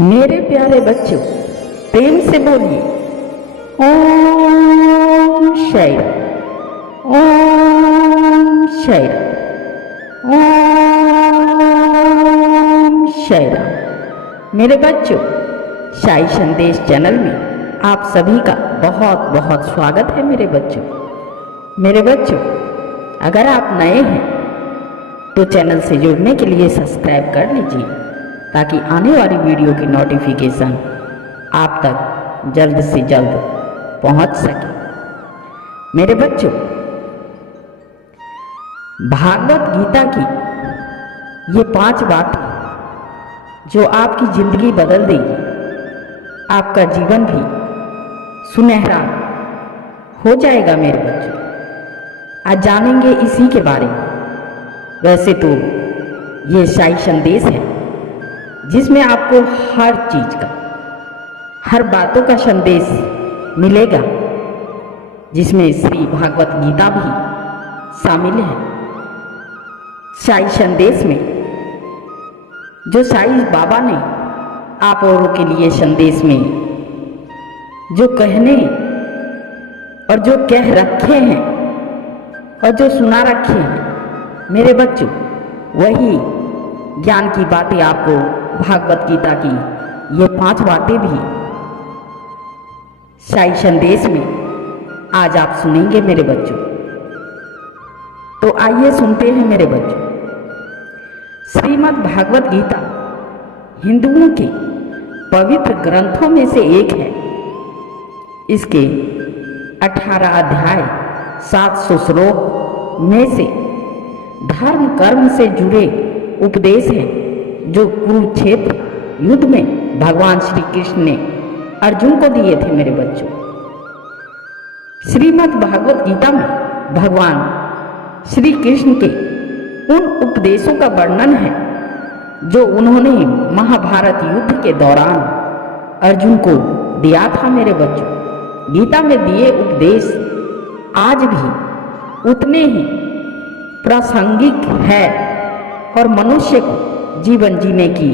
मेरे प्यारे बच्चों, प्रेम से बोलिए ओम शायरा, ओम शायरा, ओम शायरा। मेरे बच्चों, शाही संदेश चैनल में आप सभी का बहुत बहुत स्वागत है। मेरे बच्चों, अगर आप नए हैं तो चैनल से जुड़ने के लिए सब्सक्राइब कर लीजिए ताकि आने वाली वीडियो की नोटिफिकेशन आप तक जल्द से जल्द पहुंच सके। मेरे बच्चों, भागवत गीता की ये 5 बातें जो आपकी जिंदगी बदल देगी, आपका जीवन भी सुनहरा हो जाएगा। मेरे बच्चों, आज जानेंगे इसी के बारे में। वैसे तो ये शाही संदेश है जिसमें आपको हर चीज का, हर बातों का संदेश मिलेगा, जिसमें श्री भागवत गीता भी शामिल है। शाही संदेश में जो साईं बाबा ने आप औरों के लिए संदेश में जो कहने और जो कह रखे हैं और जो सुना रखे हैं, मेरे बच्चों, वही ज्ञान की बातें आपको भागवत गीता की ये 5 बातें भी शाही संदेश में आज आप सुनेंगे। मेरे बच्चों, तो आइए सुनते हैं। मेरे बच्चों, श्रीमद् भागवत गीता हिंदुओं के पवित्र ग्रंथों में से एक है। इसके 18 अध्याय 700 श्लोक में से धर्म कर्म से जुड़े उपदेश हैं जो कुरुक्षेत्र युद्ध में भगवान श्री कृष्ण ने अर्जुन को दिए थे। मेरे बच्चों, श्रीमद् भागवत गीता में भगवान श्री कृष्ण के उन उपदेशों का वर्णन है जो उन्होंने महाभारत युद्ध के दौरान अर्जुन को दिया था। मेरे बच्चों, गीता में दिए उपदेश आज भी उतने ही प्रासंगिक है और मनुष्य को जीवन जीने की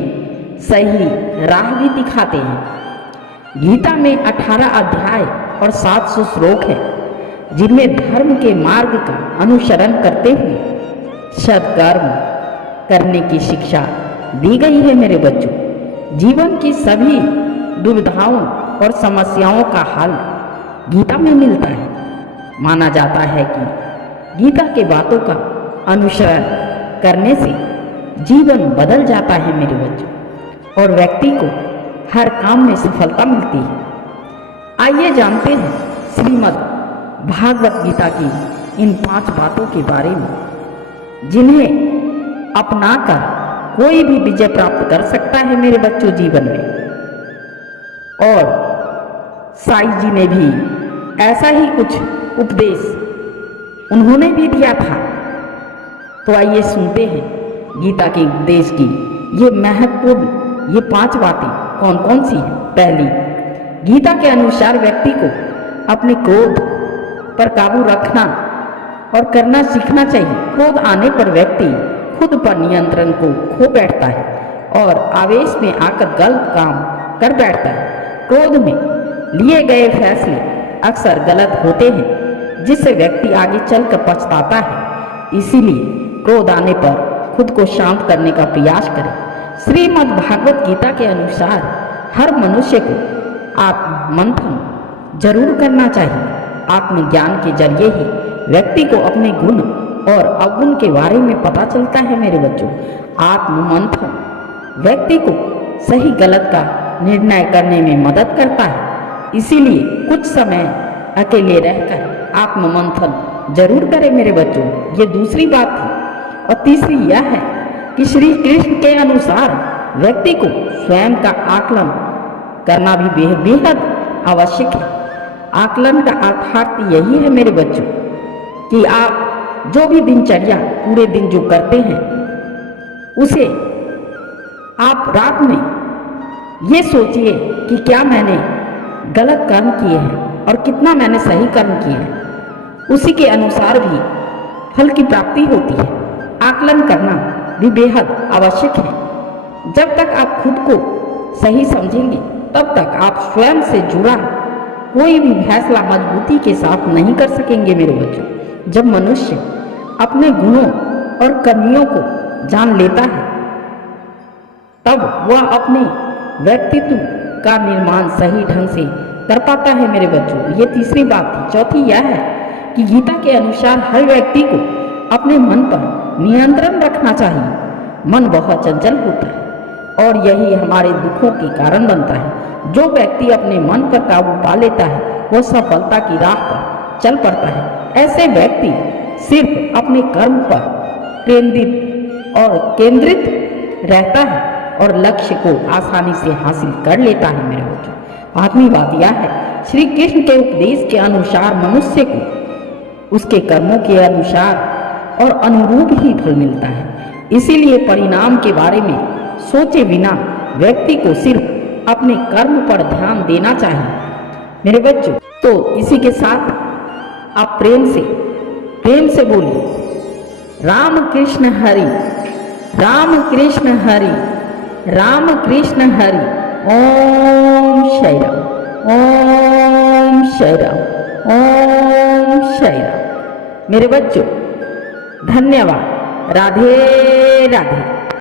सही राह भी दिखाते हैं। गीता में 18 अध्याय और 700 श्लोक है जिनमें धर्म के मार्ग का अनुसरण करते हुए सत्कर्म करने की शिक्षा दी गई है। मेरे बच्चों, जीवन की सभी दुविधाओं और समस्याओं का हल गीता में मिलता है। माना जाता है कि गीता के बातों का अनुसरण करने से जीवन बदल जाता है। मेरे बच्चों, और व्यक्ति को हर काम में सफलता मिलती है। आइए जानते हैं श्रीमद् भागवत गीता की इन 5 बातों के बारे में जिन्हें अपनाकर कोई भी विजय प्राप्त कर सकता है। मेरे बच्चों, जीवन में, और साईं जी ने भी ऐसा ही कुछ उपदेश उन्होंने भी दिया था। तो आइए सुनते हैं गीता के उपदेश की ये महत्वपूर्ण ये 5 बातें कौन कौन सी हैं। पहली, गीता के अनुसार व्यक्ति को अपने क्रोध पर काबू रखना और करना सीखना चाहिए। क्रोध आने पर व्यक्ति खुद पर नियंत्रण को खो बैठता है और आवेश में आकर गलत काम कर बैठता है। क्रोध में लिए गए फैसले अक्सर गलत होते हैं जिससे व्यक्ति आगे चलकर पछताता है। इसीलिए क्रोध आने पर खुद को शांत करने का प्रयास करें। श्रीमद् भागवत गीता के अनुसार हर मनुष्य को आत्ममंथन जरूर करना चाहिए। आत्मज्ञान के जरिए ही व्यक्ति को अपने गुण और अवगुण के बारे में पता चलता है। मेरे बच्चों, आत्ममंथन व्यक्ति को सही गलत का निर्णय करने में मदद करता है। इसीलिए कुछ समय अकेले रहकर आत्ममंथन जरूर करें। मेरे बच्चों, ये दूसरी बात थी। और तीसरी यह है कि श्री कृष्ण के अनुसार व्यक्ति को स्वयं का आकलन करना भी बेहद आवश्यक है। आकलन का अर्थात यही है मेरे बच्चों कि आप जो भी दिनचर्या पूरे दिन जो करते हैं उसे आप रात में ये सोचिए कि क्या मैंने गलत कर्म किए हैं और कितना मैंने सही कर्म किए हैं। उसी के अनुसार भी फल की प्राप्ति होती है। आकलन करना भी बेहद आवश्यक है। जब तक आप खुद को सही समझेंगे तब तक आप स्वयं से जुड़ा कोई भी फैसला मजबूती के साथ नहीं कर सकेंगे मेरे बच्चों। जब मनुष्य अपने गुणों और कमियों को जान लेता है तब वह अपने व्यक्तित्व का निर्माण सही ढंग से कर पाता है मेरे बच्चों। ये तीसरी बात थी। चौथी यह है कि गीता के अनुसार हर व्यक्ति को अपने मन पर नियंत्रण रखना चाहिए। मन बहुत चंचल होता है और यही हमारे दुखों के कारण बनता है। जो व्यक्ति अपने मन पर काबू पा लेता है वह सफलता की राह पर चल पड़ता है। ऐसे व्यक्ति सिर्फ अपने कर्म पर केंद्रित रहता है और लक्ष्य को आसानी से हासिल कर लेता है मेरे बच्चों। आठवीं बात यह है, श्री कृष्ण के उपदेश के अनुसार मनुष्य को उसके कर्मों के अनुसार और अनुरूप ही फल मिलता है। इसीलिए परिणाम के बारे में सोचे बिना व्यक्ति को सिर्फ अपने कर्म पर ध्यान देना चाहिए मेरे बच्चों। तो इसी के साथ आप प्रेम से बोलिए राम कृष्ण हरि, राम कृष्ण हरि, राम कृष्ण हरि। ओम शै राम, ओम शै राम, ओम शै राम। मेरे बच्चों धन्यवाद। राधे राधे।